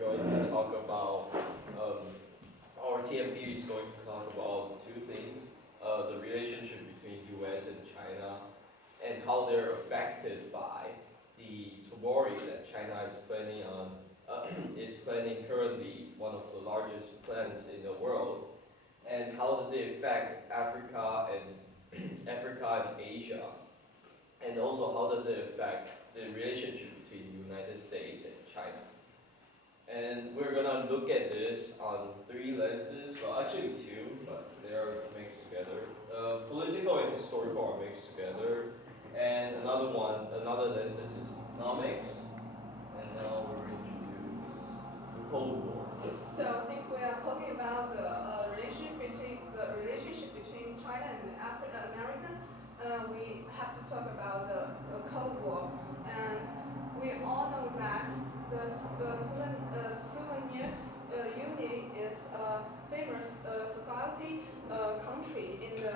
we're going to talk about, our TMP is going to talk about two things, the relationship between US and China and how they're affected by the Tabori that China is planning on, is planning currently one of the largest plants in the world, and how does it affect Africa and Africa and Asia, and also how does it affect the relationship between the United States and China. And we're gonna look at this on three lenses, well actually two, but they are mixed together. Political and historical are mixed together, and another lens is economics, and now we'll introduce the Cold War. So since we are talking about the relationship between China and America, we have to talk about the Cold War. And we all know that the Soviet Union is a famous society country in the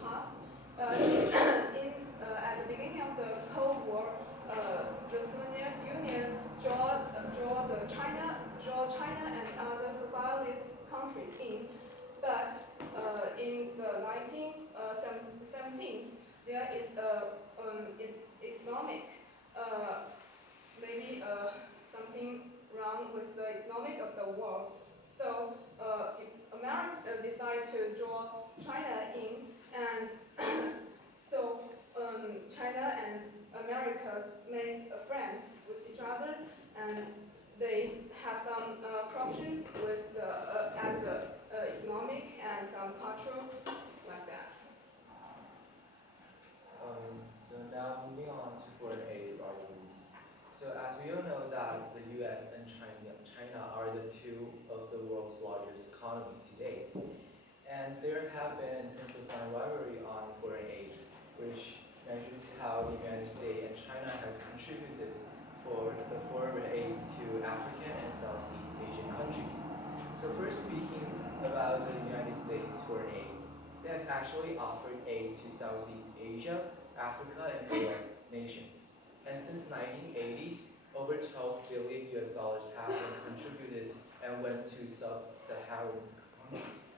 past. At the beginning of the Cold War, the Soviet Union draw China and other socialist countries in, but in the 1970s there is economic maybe something wrong with the economic of the world. So America decided to draw China in, and so China and America made friends with each other, and they have some corruption with at the economic and some cultural like that. So now moving on to foreign aid rivalries. So as we all know that the US and China are the two of the world's largest economies today. And there have been intensifying rivalry on foreign aid, which measures how the United States and China has contributed for the foreign aids to African and Southeast Asian countries. So first speaking about the United States foreign aid, they have actually offered aid to Southeast Asia, Africa, and Arab nations. And since 1980s, over 12 billion US dollars have been contributed and went to sub-Saharan countries.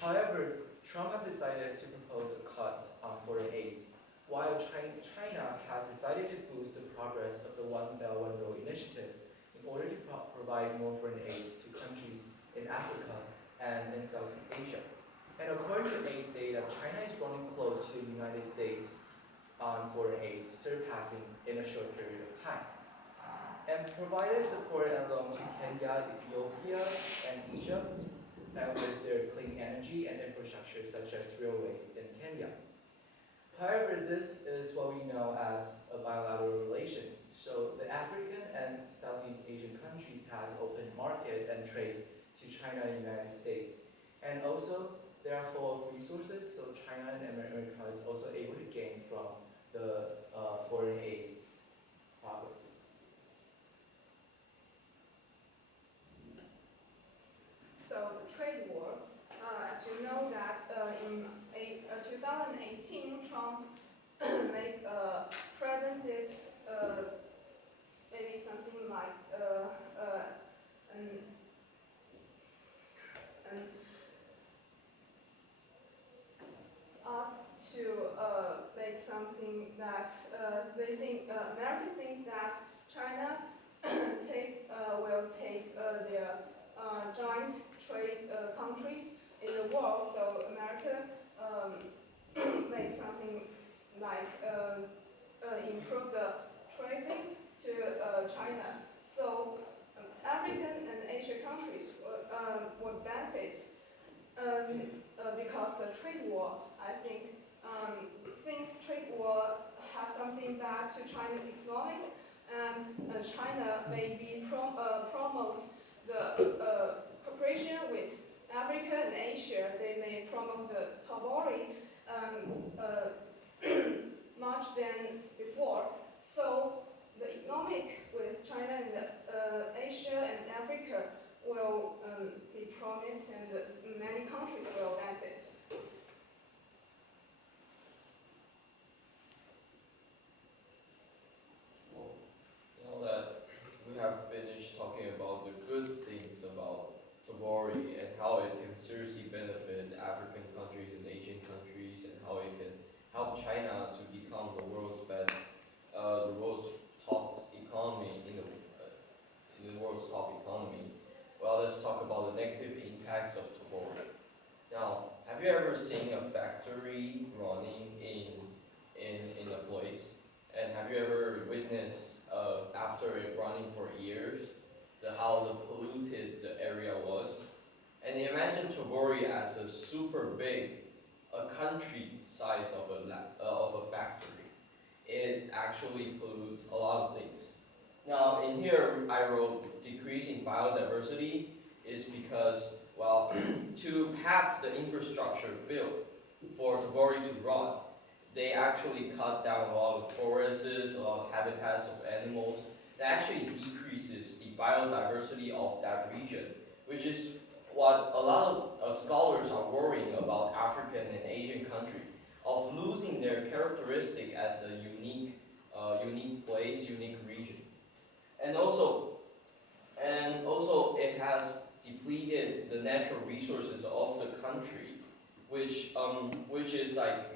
However, Trump has decided to propose a cut on foreign aid, while China has decided to boost the progress of the One Belt, One Road initiative in order to provide more foreign aid to countries in Africa and in Southeast Asia. And according to aid data, China is running close to the United States on foreign aid, surpassing in a short period of time. And provided support and loan to Kenya, Ethiopia, and Egypt, and with their clean energy and infrastructure such as railway in Kenya. However, this is what we know as a bilateral relations. So the African and Southeast Asian countries has open market and trade to China and the United States. And also, they are full of resources, so China and America is also able to gain from the foreign aid progress. So the trade war, as you know that in 2018, Trump made presented maybe something like asked to make something that they think Americans think that China will take their joint trade countries in the world. So America made something like improve the trading to China. So African and Asian countries would benefit because the trade war, I think, since trade war have something bad to China economy, and China maybe promote the cooperation with Africa and Asia. They may promote the Tabori much than before. So the economic with China and Asia and Africa will be prominent, and many countries will benefit. Well, now that we have finished finished talking about the good things about Tabori and how it can seriously benefit African countries and Asian countries and how it can help China to become the world's best, the world's top economy in the world's top economy. Well, let's talk about the negative impacts of Tabori. Now, have you ever seen a factory running in a place? And have you ever witnessed, after it running for years, how the polluted the area was? And imagine Tabori as a super big, a country size of a factory. It actually pollutes a lot of things. Now, in here, I wrote decreasing biodiversity is because, well, to have the infrastructure built for Tabori to run, they actually cut down a lot of forests, a lot of habitats of animals. That actually decreases the biodiversity of that region, which is what a lot of scholars are worrying about African and Asian countries, of losing their characteristic as a unique place, unique region. And also, it has depleted the natural resources of the country, which is like,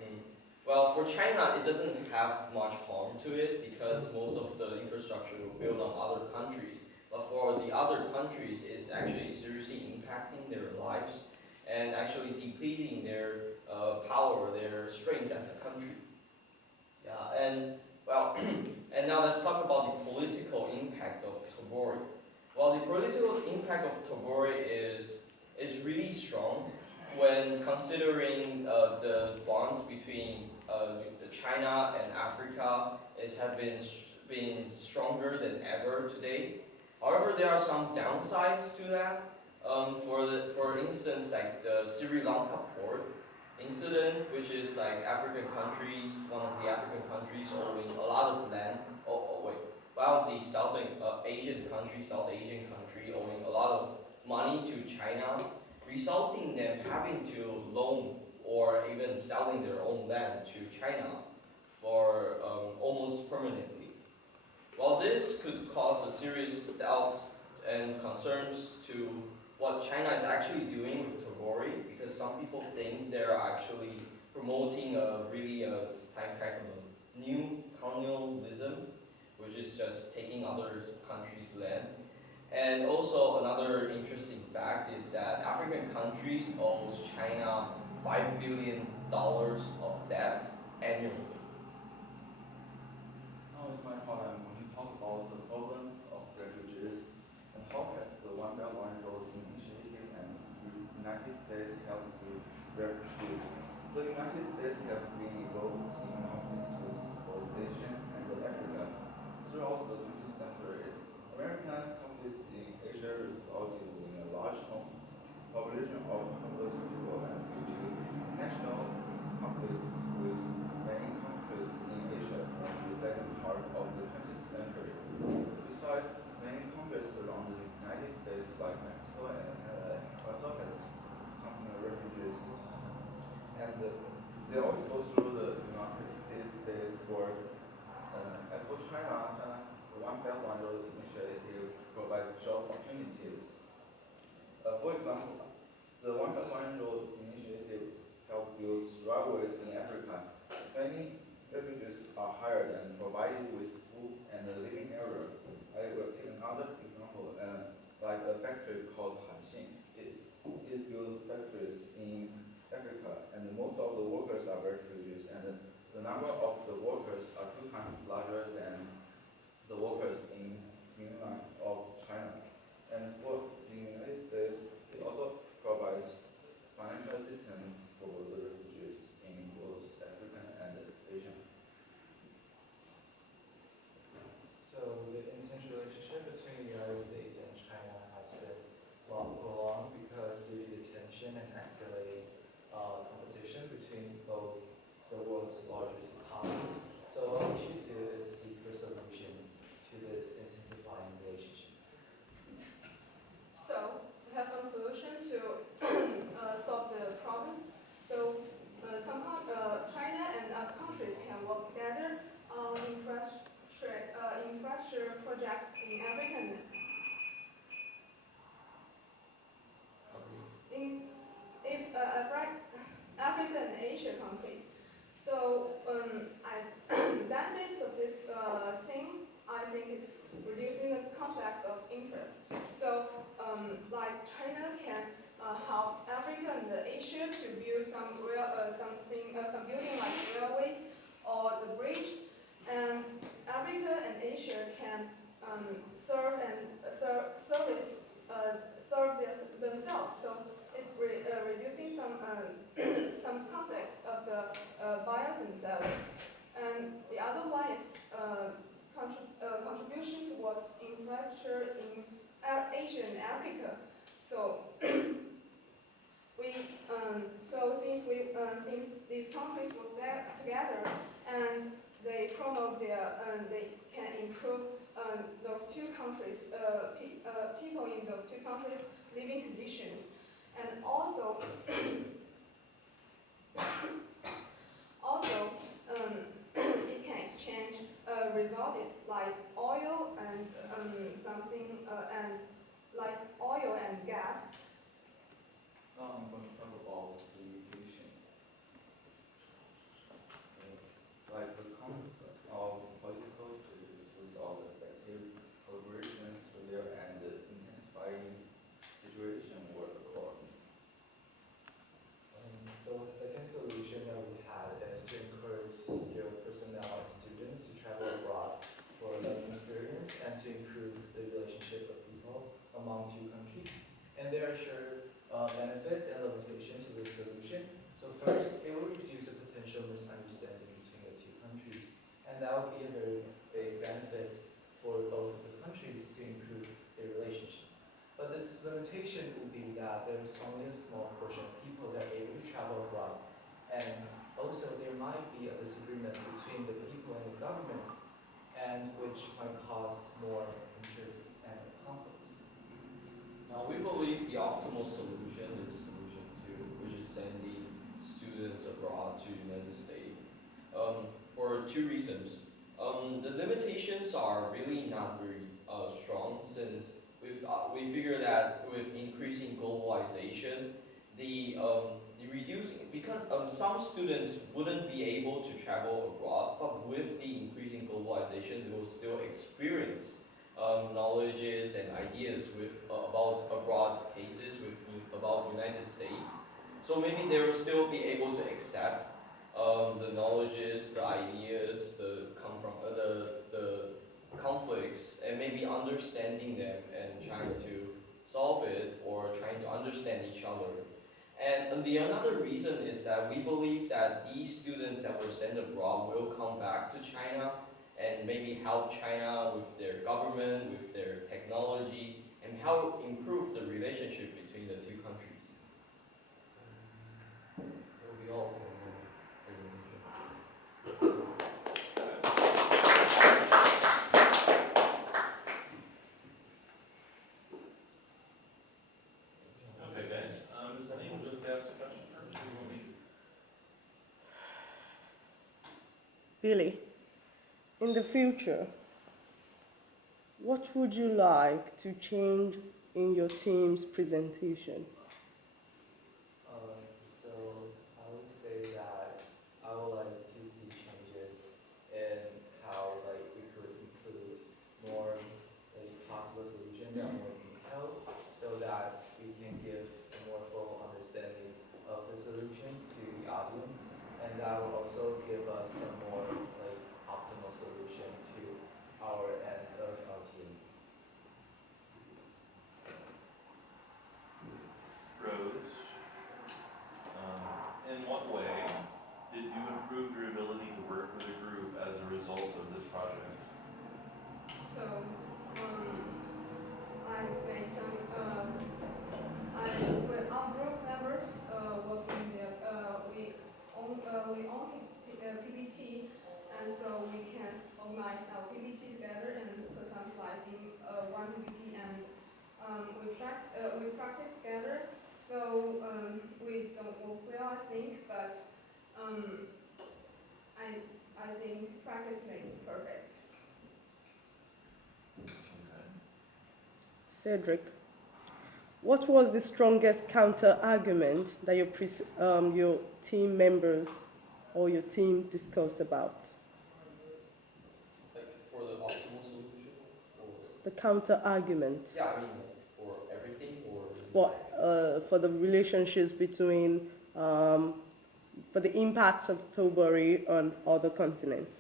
well, for China, it doesn't have much harm to it because most of the infrastructure was built on other countries. But for the other countries, it's actually seriously impacting their lives and actually depleting their power, their strength as a country. Yeah, and well, and now let's talk about the political impact of Tabori. Well, the political impact of Tabori is really strong when considering the bonds between China and Africa have been stronger than ever today. However, there are some downsides to that. For instance, like the Sri Lanka port incident, which is like one of the African countries owing a lot of land. One of the South Asian country owing a lot of money to China, resulting them having to loan or even selling their own land to China for almost permanently. While this could cause a serious doubt and concerns to what China is actually doing with Tabori, because some people think they're actually promoting a really kind of new colonialism, which is just taking other countries' land. And also another interesting fact is that African countries owe China $5 billion of debt annually. Now it's my part. I'm going to talk about the problems of refugees and how has the One Belt One Road initiative and the United States helps the refugees. The United States have been involved in conflicts with both Asia and Africa throughout the 20th century. American conflicts in Asia resulted in a large population of homeless people and due to national conflicts with many countries in Asia in the second part of the 20th century. Besides, many countries around the United States, like Mexico and Canada, also has contained refugees. And they always go through the United States border. As for China, the One Belt One Road initiative provides job opportunities. For example, the One Belt One Road initiative helped build railways in Africa. Many refugees are hired and provided with food and a living area. I will take another example, like a factory called Hanxin. It builds factories in Africa, and most of the workers are refugees, and the number of the workers are 2 times larger than the workers in mainland of China. And for the United States, it also provides financial assistance for the refugees in both African and Asian. So the intense relationship between the United States and China has been prolonged because due to the tension and escalating competition between both the world's largest economies. So what we should do is seek for solution to this intensifying relationship. some building like railways or the bridge, and Africa and Asia can serve themselves. So it reducing some some conflicts of the buyers and sellers. And the other one is contribution towards infrastructure in Asia and Africa. So since these countries work together and they promote they can improve those two countries, people in those two countries' living conditions, and also it can exchange resources like oil and like oil and gas. Now I'm going to talk about civilization. Like the concept of political treaties without effective collaborations, failure, and intensifying situation were accord. So the second solution that we had is to encourage skilled personnel and students to travel abroad for learning experience and to improve the relationship of people among two countries. And there are sure benefits and limitations to this solution. So first, it will reduce the potential misunderstanding between the two countries, and that will be a very big benefit for both of the countries to improve their relationship. But this limitation will be that there is only a small portion of people that are able to travel abroad, and also there might be a disagreement between the people and the government, and which might cause more interest and conflicts. Now we believe the optimal solution is solution 2, which is sending students abroad to United States. For 2 reasons. The limitations are really not very strong, since we figure that with increasing globalization, the reducing, because some students wouldn't be able to travel abroad, but with the increasing globalization, they will still experience knowledges and ideas about abroad cases about United States. So maybe they will still be able to accept the knowledges, the ideas, come from the conflicts, and maybe understanding them and trying to solve it or trying to understand each other. And the another reason is that we believe that these students that were sent abroad will come back to China and maybe help China with their government, with their technology, and help improve the relationship between the two countries. It will be all in Okay, guys. Does anyone just ask a question first? Billy, in the future, what would you like to change in your team's presentation? So I would say that I would like to see changes in how we could include more possible solutions and more detail, so that we can give a more full understanding of the solutions to the audience, and that will also give us a more optimal solution to our end of our team. Rose, in what way did you improve your ability to work with a group as a result of this project? So I made some. With our group members working there, we own PPT, and so we can organize our PPT together and put some slides in one PPT, and we practice together. So we don't work well, I think, but I think practice makes perfect. Cedric, what was the strongest counter-argument that your team members or your team discussed about? like for the optimal solution, or The counter-argument. yeah, I mean for everything, or For the relationships between for the impact of Tilbury on other continents?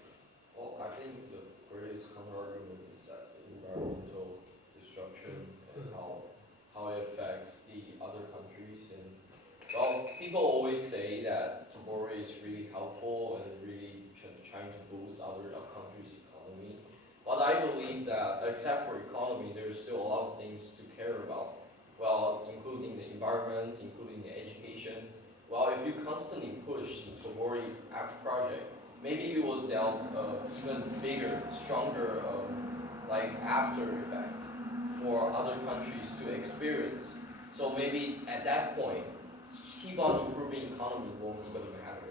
Well, I think the greatest counterargument is that the environmental destruction and how it affects the other countries. And well, people always say that Tabori is really helpful and really trying to boost other countries' economy. But I believe that, except for economy, there's still a lot of things to care about. Well, including the environment, including the education. Well, if you constantly push the Tabori app project, maybe you will dealt even bigger, stronger, like after effect for other countries to experience. So maybe at that point, keep on improving economy won't even matter